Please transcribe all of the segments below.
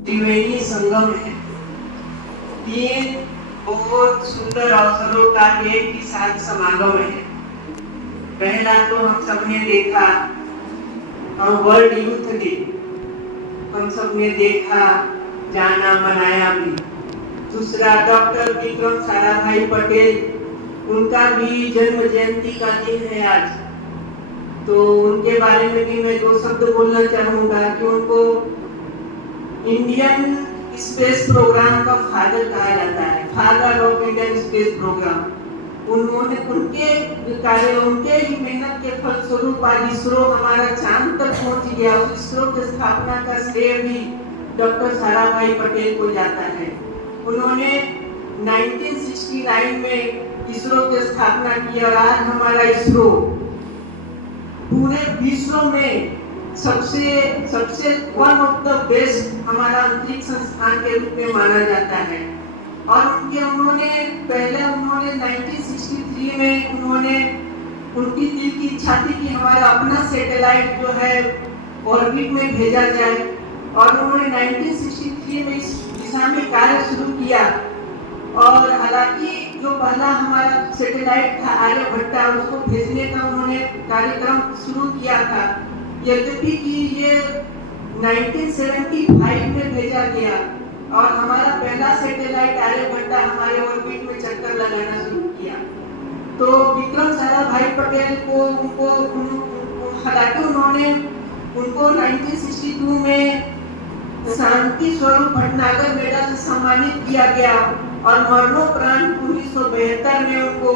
त्रिवेणी संगम है। तीन बहुत सुंदर अवसरों का एक ही साथ समागम है। पहला तो हम सबने देखा वर्ल्ड यूथ डे, हम सबने देखा, जाना, मनाया भी। दूसरा डॉक्टर विक्रम साराभाई पटेल, उनका भी जन्म जयंती का दिन है आज। तो उनके बारे में भी मैं दो शब्द बोलना चाहूंगा कि उनको इंडियन स्पेस प्रोग्राम का फादर कहा जाता है, father of Indian space program. उन्होंने उनके ही मेहनत के फलस्वरूप आज इसरो हमारा चांद तक पहुंच गया। उस इसरो की स्थापना का श्रेय भी डॉक्टर साराभाई पटेल को जाता है। उन्होंने 1969 में इसरो की स्थापना की और आज हमारा इसरो पूरे विश्व में सबसे वन ऑफ द बेस्ट हमारा अंतरिक्ष संस्थान के रूप में माना जाता है। और उन्होंने 1963 में उनकी दिल की इच्छा थी कि हमारा अपना सैटेलाइट जो है ऑर्बिट में भेजा जाए, और उन्होंने 1963 में इस दिशा में कार्य शुरू किया। और हालांकि जो पहला हमारा सैटेलाइट था आर्यभट्टा, उसको भेजने का उन्होंने कार्यक्रम शुरू किया था, यद्यपि कि ये 1975 में भेजा गया और हमारा पहला सैटेलाइट आर्यभट्टा हमारे ऑर्बिट में चक्कर लगाना शुरू किया। तो विक्रम साराभाई पटेल को हालांकि उनको 1962 में शांति स्वरूप भटनागर मेडल से सम्मानित किया गया और मरणोपरांत 1972 में उनको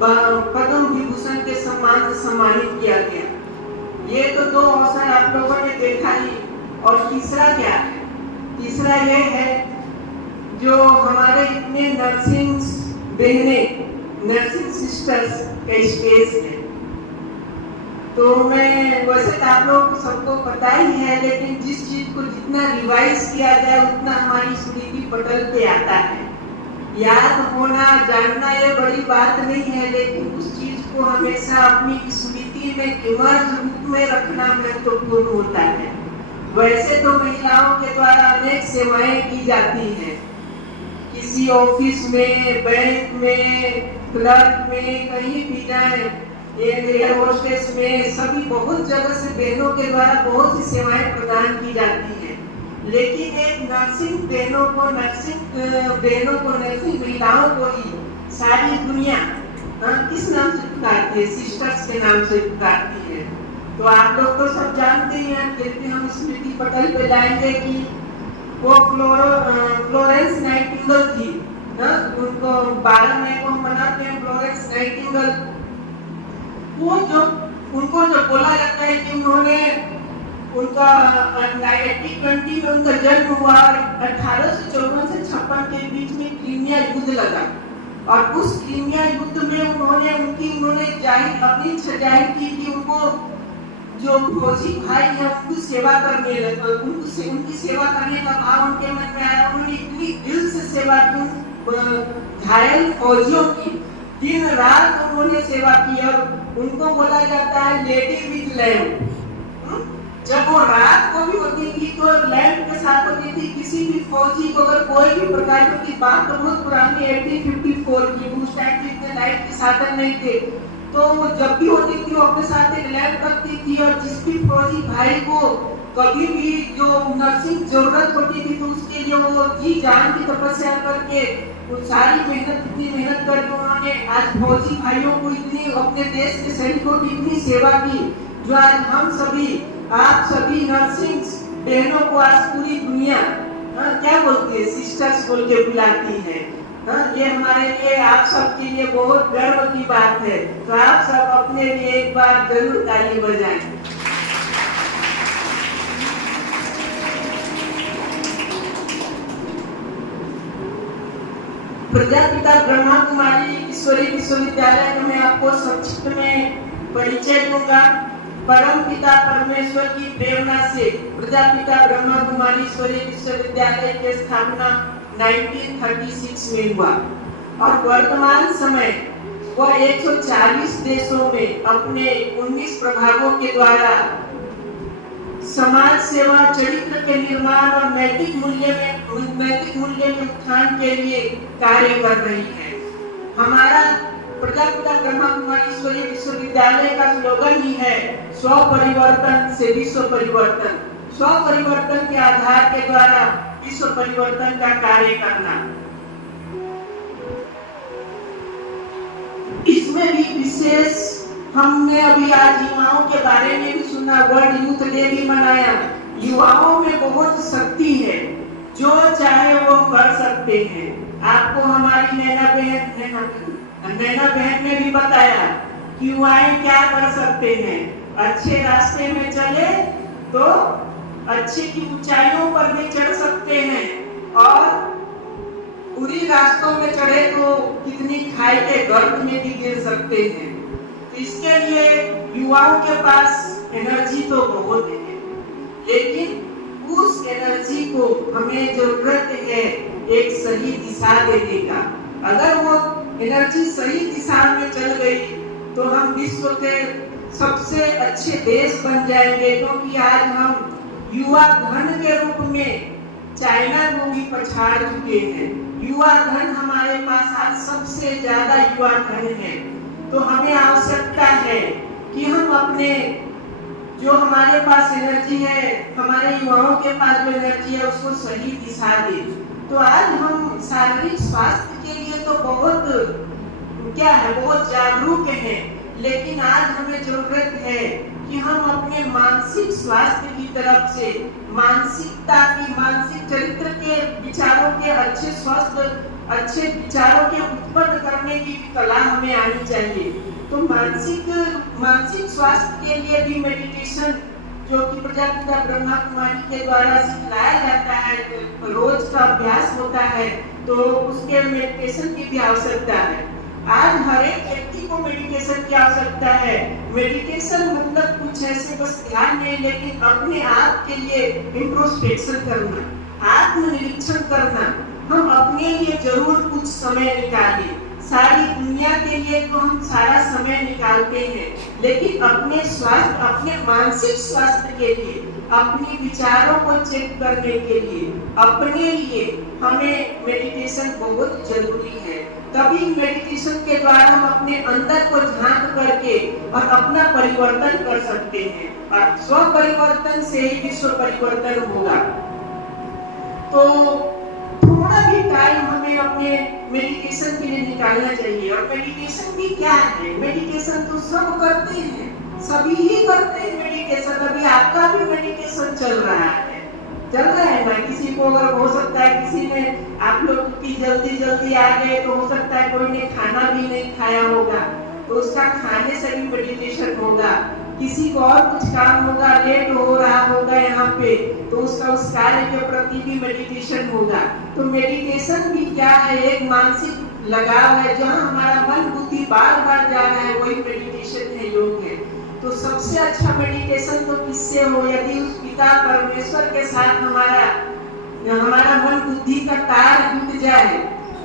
पद्म विभूषण के सम्मान से सम्मानित किया गया। ये तो दो अवसर आप लोगों ने देखा ही। और तीसरा क्या है? तीसरा ये है जो हमारे इतने नर्सिंग बहनें, नर्सिंग सिस्टर्स का स्पेस है। तो मैं वैसे तो आप लोग सबको पता ही है, लेकिन जिस चीज को जितना रिवाइज किया जाए उतना हमारी स्मृति पटल पे आता है। याद होना, जानना ये बड़ी बात नहीं है, लेकिन उस चीज को हमेशा अपनी स्मृति में इमर्ज रूप में रखना महत्वपूर्ण होता है। वैसे तो महिलाओं के द्वारा अनेक सेवाएं की जाती हैं, किसी ऑफिस में, बैंक में, क्लर्क में, कहीं भी जाए, एयर होस्टेस में, सभी बहुत जगह से बहनों के द्वारा बहुत सी सेवाएं प्रदान की जाती हैं। लेकिन एक नर्सिंग महिलाओं को ही सारी दुनिया किस नाम से पुकारती है? सिस्टर्स के नाम से पुकारती है। तो आप लोग तो सब जानते हैं, फिर भी हम स्मृति पटल पे लाएंगे कि वो फ्लोरेंस नाइटिंगेल थी। उनको 12 मई को हम मनाते हैं फ्लोरेंस नाइटिंगेल। उनको जो बोला जाता है कि उन्होंने उनका 1920 में उनका जन्म हुआ और 1854 से 56 के बीच में क्रीमिया युद्ध लगा। और उस क्रीमिया युद्ध में उन्होंने अपनी इच्छा जाहिर की कि उनको जो फौजी भाई हैं उनकी सेवा करने लगे। उनकी सेवा करने का भाव उनके मन में आया। उन्होंने इतनी दिल से सेवा की, घायल फौजियों की दिन रात उन्होंने सेवा की। और उनको बोला जाता है लेडी विद लैम्प। जब वो रात को भी होती थी तो लैंप के साथ होती थी। किसी भी फौजी को अगर कोई भी प्रकार की बात, तो बहुत पुरानी 1854 की, उस टाइम इतने लाइट के साधन नहीं थे, तो जब भी होती थी वो अपने साथ एक लैंप रखती थी। और जिस भी फौजी भाई को कभी भी जो नर्सिंग जरूरत होती थी तो उसके लिए वो जी जान की तपस्या करके वो सारी इतनी मेहनत करके उन्होंने आज फौजी भाइयों को इतनी, अपने देश के सैनिकों की इतनी सेवा की, जो आज हम सभी, आप सभी नर्सिंग बहनों को आज पूरी दुनिया क्या बोलती है? सिस्टर्स बोल के बुलाती है। ये हमारे लिए, आप सबके लिए बहुत गर्व की बात है। तो आप सब अपने लिए एक बार जरूर ताली बजाएं। प्रजापिता ब्रह्मा कुमारी ईश्वरी विश्वविद्यालय का मैं आपको संक्षिप्त में परिचय दूंगा। परम पिता परमेश्वर की प्रेरणा से प्रजापिता ब्रह्मा कुमारी ईश्वरी विश्वविद्यालय की स्थापना 1936 में हुआ और वर्तमान समय वह 140 देशों में अपने 19 प्रभागों के द्वारा समाज सेवा, चरित्र के निर्माण और नैतिक मूल्य के उत्थान के लिए कार्य कर रही है। हमारा प्रजापिता ब्रह्मा कुमारी ईश्वरीय विश्वविद्यालय का स्लोगन ही है स्व परिवर्तन से विश्व परिवर्तन। स्व परिवर्तन के आधार के द्वारा विश्व परिवर्तन का कार्य करना। इसमें भी विशेष हमने अभी आज युवाओं के बारे में भी सुना, वर्ल्ड यूथ डे भी मनाया। युवाओं में बहुत शक्ति है, जो चाहे वो कर सकते हैं। आपको हमारी नैना बहन ने भी बताया कि युवाएं क्या कर सकते हैं। अच्छे रास्ते में चले तो अच्छे की ऊंचाइयों पर भी चढ़ सकते हैं, और बुरी रास्तों में चढ़े तो कितनी खाई के गर्त में भी गिर सकते हैं। तो इसके लिए युवाओं के पास एनर्जी तो बहुत है, लेकिन उस एनर्जी को हमें जरूरत है एक सही दिशा देने का। अगर वो एनर्जी सही दिशा में चल गई तो हम विश्व के सबसे अच्छे देश बन जाएंगे, क्योंकि आज हम युवा धन के रूप में चाइना को भी पछाड़ चुके हैं। युवा धन हमारे पास आज सबसे ज्यादा युवा धन है। तो हमें आवश्यकता है कि हम अपने जो हमारे पास एनर्जी है, हमारे युवाओं के पास जो एनर्जी है, उसको सही दिशा दें। तो आज हम शारीरिक स्वास्थ्य के लिए तो बहुत बहुत जागरूक हैं, लेकिन आज हमें जरूरत है कि हम अपने मानसिक स्वास्थ्य की तरफ से मानसिक चरित्र के विचारों के अच्छे विचारों के उत्पन्न करने की कला हमें आनी चाहिए। तो मानसिक स्वास्थ्य के लिए भी मेडिटेशन, जो कि प्रजापिता ब्रह्मा कुमारी के द्वारा सिखाया जाता है, रोज का अभ्यास होता है, तो उसके मेडिटेशन की भी आवश्यकता है। आज हर एक व्यक्ति को मेडिटेशन की आवश्यकता है। मेडिटेशन मतलब कुछ ऐसे बस ध्यान नहीं, लेकिन अपने आप के लिए इंट्रोस्पेक्शन करना, आत्मनिरीक्षण करना। हम अपने लिए जरूर कुछ समय निकालें। सारी दुनिया के लिए तो हम सारा समय निकालते हैं, लेकिन अपने मानसिक स्वास्थ्य के लिए, अपने विचारों को चेक करने के लिए, अपने लिए हमें मेडिटेशन बहुत जरूरी है। तभी मेडिटेशन के द्वारा हम अपने अंदर को झांक करके और अपना परिवर्तन कर सकते हैं, और स्व परिवर्तन से ही विश्व परिवर्तन होगा। तो थोड़ा भी टाइम हमें अपने मेडिटेशन के लिए निकालना चाहिए। और मेडिटेशन भी क्या है? मेडिटेशन तो सब करते हैं, सभी ही करते हैं मेडिटेशन। अभी आपका भी मेडिटेशन चल रहा है ना। किसी को अगर हो सकता है, किसी ने आप लोग की जल्दी आ गए, तो हो सकता है कोई ने खाना भी नहीं खाया होगा, तो उसका खाने से भी मेडिटेशन होगा। किसी को और कुछ काम होगा, लेट हो रहा होगा यहाँ पे, तो उसका उस कार्य के प्रति भी मेडिटेशन होगा। तो मेडिटेशन भी क्या है? एक मानसिक लगाव है, जहाँ हमारा मन बुद्धि बार जा रहा है, वही मेडिटेशन है, योग है। तो सबसे अच्छा मेडिटेशन तो किससे हो? यदि उस पिता परमेश्वर के साथ हमारा मन बुद्धि का तार जुट जाए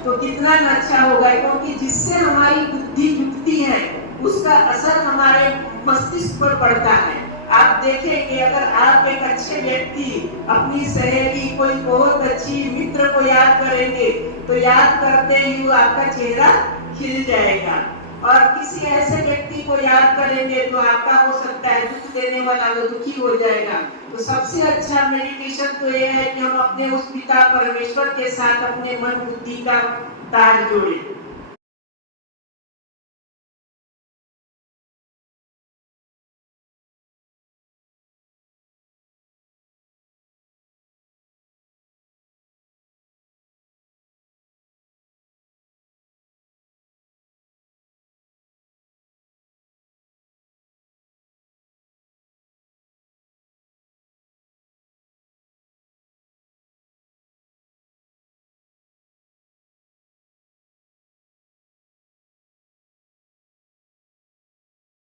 तो कितना अच्छा होगा, क्योंकि जिससे हमारी बुद्धि जुटती है उसका असर हमारे मस्तिष्क पर पड़ता है। आप देखेंगे, अगर आप एक अच्छे व्यक्ति, अपनी सहेली, कोई बहुत अच्छी मित्र को याद करेंगे, तो याद करते ही आपका चेहरा खिल जाएगा। और किसी ऐसे व्यक्ति को याद करेंगे तो आपका हो सकता है दुख देने वाला वो दुखी हो जाएगा। तो सबसे अच्छा मेडिटेशन तो ये है कि हम अपने उस पिता परमेश्वर के साथ अपने मन बुद्धि का तार जोड़ें।